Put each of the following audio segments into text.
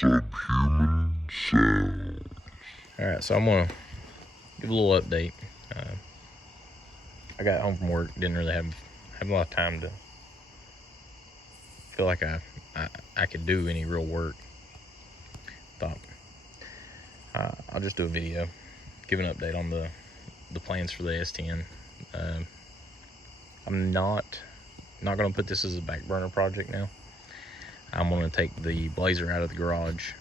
Subhuman sounds. Alright, so I'm going to give a little update. I got home from work, didn't really have a lot of time to feel like I could do any real work. Thought I'll just do a video, give an update on the plans for the S10. I'm not going to put this as a back burner project now. I'm going to take the Blazer out of the garage.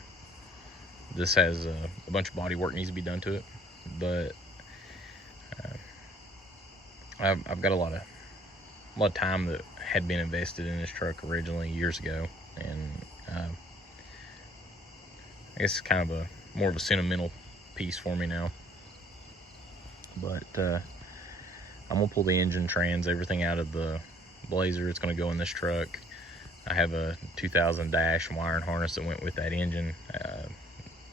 This has a bunch of body work needs to be done to it, but I've got a lot of time that had been invested in this truck originally years ago, and I guess it's kind of more of a sentimental piece for me now. But I'm gonna pull the engine, trans, everything out of the Blazer. It's gonna go in this truck. I have a 2000 dash wiring harness that went with that engine.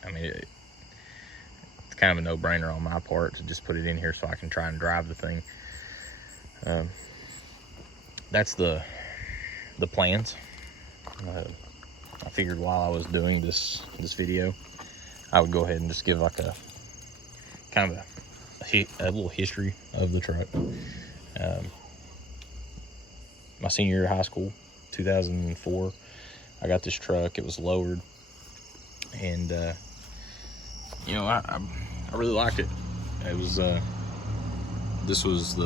I mean, it's kind of a no-brainer on my part to just put it in here so I can try and drive the thing. That's the plans. I figured while I was doing this video, I would go ahead and just give like a kind of a little history of the truck. My senior year of high school, 2004, I got this truck. It was lowered, and you know, I really liked it. It was this was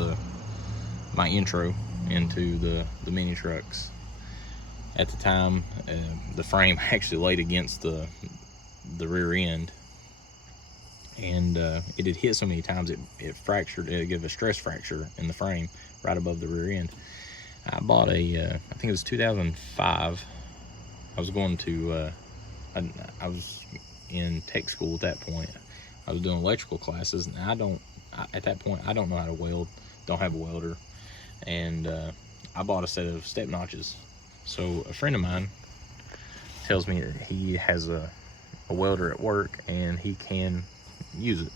my intro into the MiniTrucks. At the time, the frame actually laid against the rear end, and it had hit so many times it fractured. It gave a stress fracture in the frame right above the rear end. I bought I think it was 2005. I was going to I was in tech school at that point. I was doing electrical classes, and at that point I don't know how to weld, don't have a welder, and I bought a set of step notches. So a friend of mine tells me that he has a welder at work and he can use it.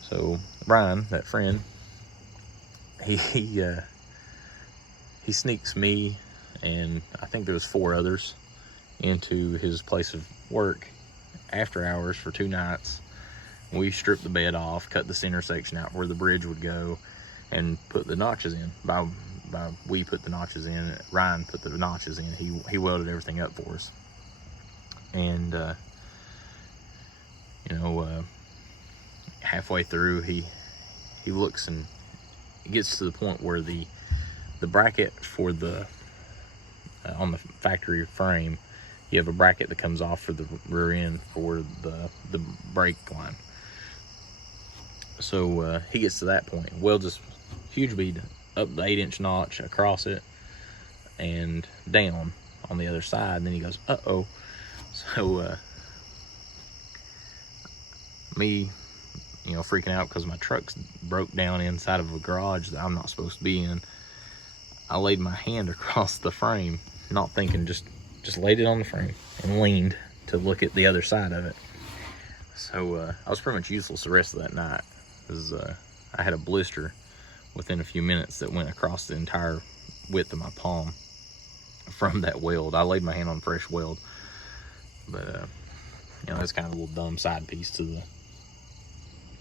So Brian, that friend, he sneaks me and I think there was 4 others into his place of work after hours for 2 nights. We stripped the bed off, cut the center section out where the bridge would go, and put the notches in. We put the notches in. Ryan put the notches in. He welded everything up for us. And you know, halfway through, he looks and it gets to the point where the bracket for the on the factory frame, you have a bracket that comes off for the rear end for the brake line. So he gets to that point, welds this huge bead up the 8-inch notch across it and down on the other side, and then he goes, uh-oh. So me, you know, freaking out because my truck's broke down inside of a garage that I'm not supposed to be in, I laid my hand across the frame, not thinking, just laid it on the frame and leaned to look at the other side of it. So I was pretty much useless the rest of that night, because I had a blister within a few minutes that went across the entire width of my palm from that weld. I laid my hand on fresh weld, but you know, that's kind of a little dumb side piece to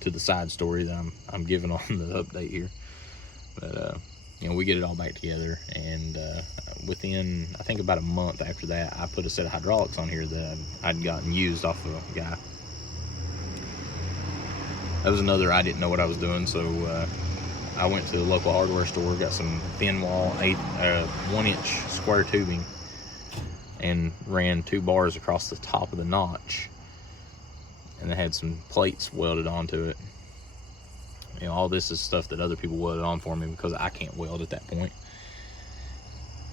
the side story that I'm giving on the update here. But you know, we get it all back together, and within, I think, about a month after that, I put a set of hydraulics on here that I'd gotten used off of a guy. That was another, I didn't know what I was doing, so I went to the local hardware store, got some thin wall 1-inch square tubing, and ran 2 bars across the top of the notch, and it had some plates welded onto it. You know, all this is stuff that other people welded on for me because I can't weld at that point.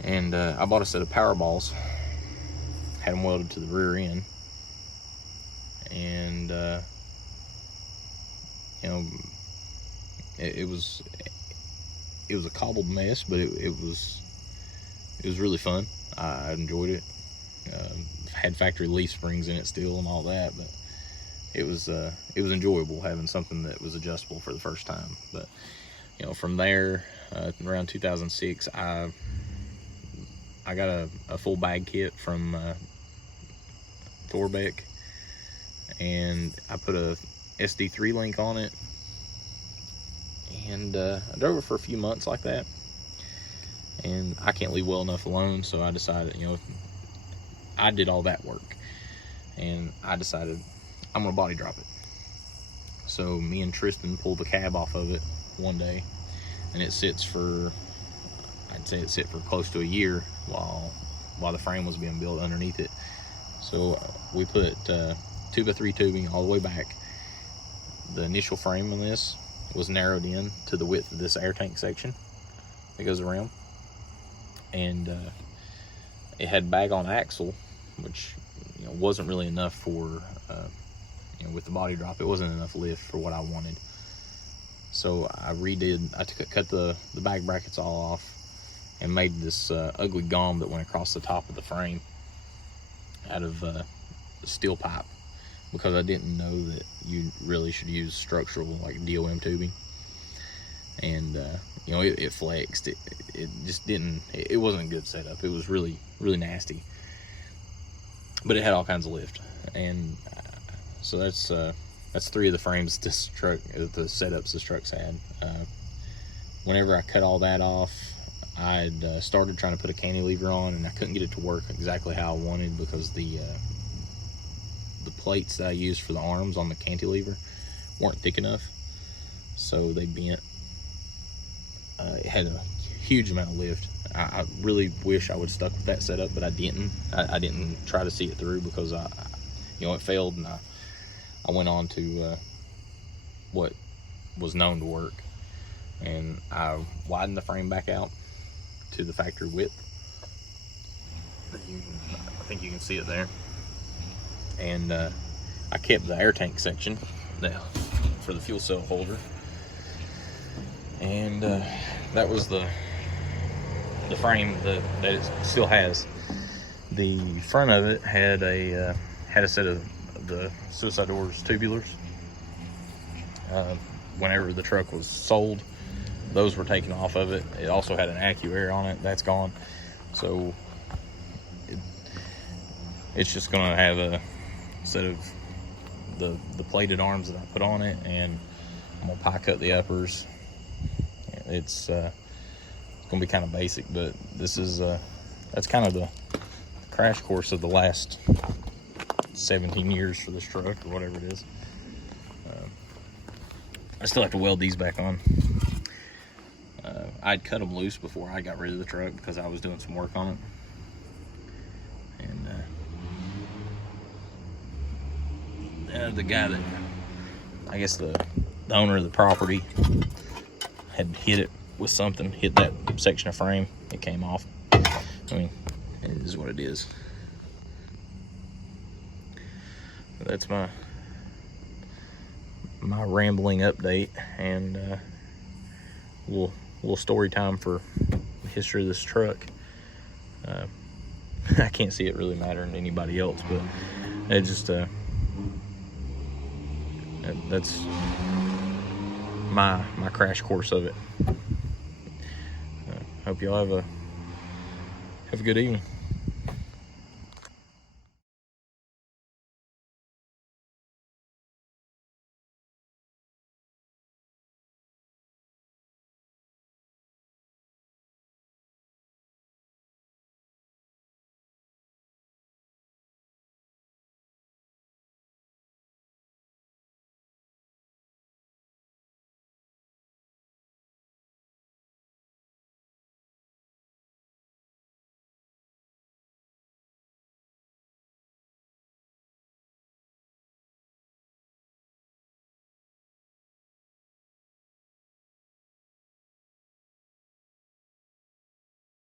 And I bought a set of power balls, had them welded to the rear end, and you know, it was a cobbled mess, but it was really fun. I enjoyed it. Had factory leaf springs in it still and all that, but it was enjoyable having something that was adjustable for the first time. But you know, from there, around 2006, I got a full bag kit from Torbeck, and I put a SD3 link on it, and I drove it for a few months like that, and I can't leave well enough alone, so I decided, you know, I did all that work, and I decided I'm gonna body drop it. So me and Tristan pulled the cab off of it one day, and it sits for, I'd say it sit for close to a year while the frame was being built underneath it. So we put 2x3 tubing all the way back. The initial frame on this was narrowed in to the width of this air tank section that goes around, and it had bag on axle, which, you know, wasn't really enough for you know, with the body drop, it wasn't enough lift for what I wanted. So I cut the bag brackets all off and made this ugly gom that went across the top of the frame out of steel pipe, because I didn't know that you really should use structural, like DOM tubing. And you know, it flexed. It just didn't. It wasn't a good setup. It was really nasty. But it had all kinds of lift, and so that's 3 of the frames this truck, the setups this truck's had. Whenever I cut all that off, I'd started trying to put a cantilever on, and I couldn't get it to work exactly how I wanted, because the plates that I used for the arms on the cantilever weren't thick enough, so they bent. It had a huge amount of lift. I really wish I would have stuck with that setup, but I didn't. I didn't try to see it through, because you know, it failed, and I went on to what was known to work, and I widened the frame back out to the factory width. I think you can see it there. And I kept the air tank section for the fuel cell holder, and that was the frame that it still has. The front of it had a set of the suicide doors tubulars. Whenever the truck was sold, those were taken off of it. It also had an AccuAir on it. That's gone. So it's just gonna have a set of the plated arms that I put on it, and I'm gonna pie cut the uppers. It's gonna be kind of basic, but this is that's kind of the crash course of the last 17 years for this truck, or whatever it is. I still have to weld these back on. I'd cut them loose before I got rid of the truck, because I was doing some work on it. And the guy that, I guess the owner of the property, had hit it with something, hit that section of frame, it came off. I mean, it is what it is. That's my rambling update, and little story time for the history of this truck. I can't see it really mattering to anybody else, but it just that's my crash course of it. Hope y'all have a good evening.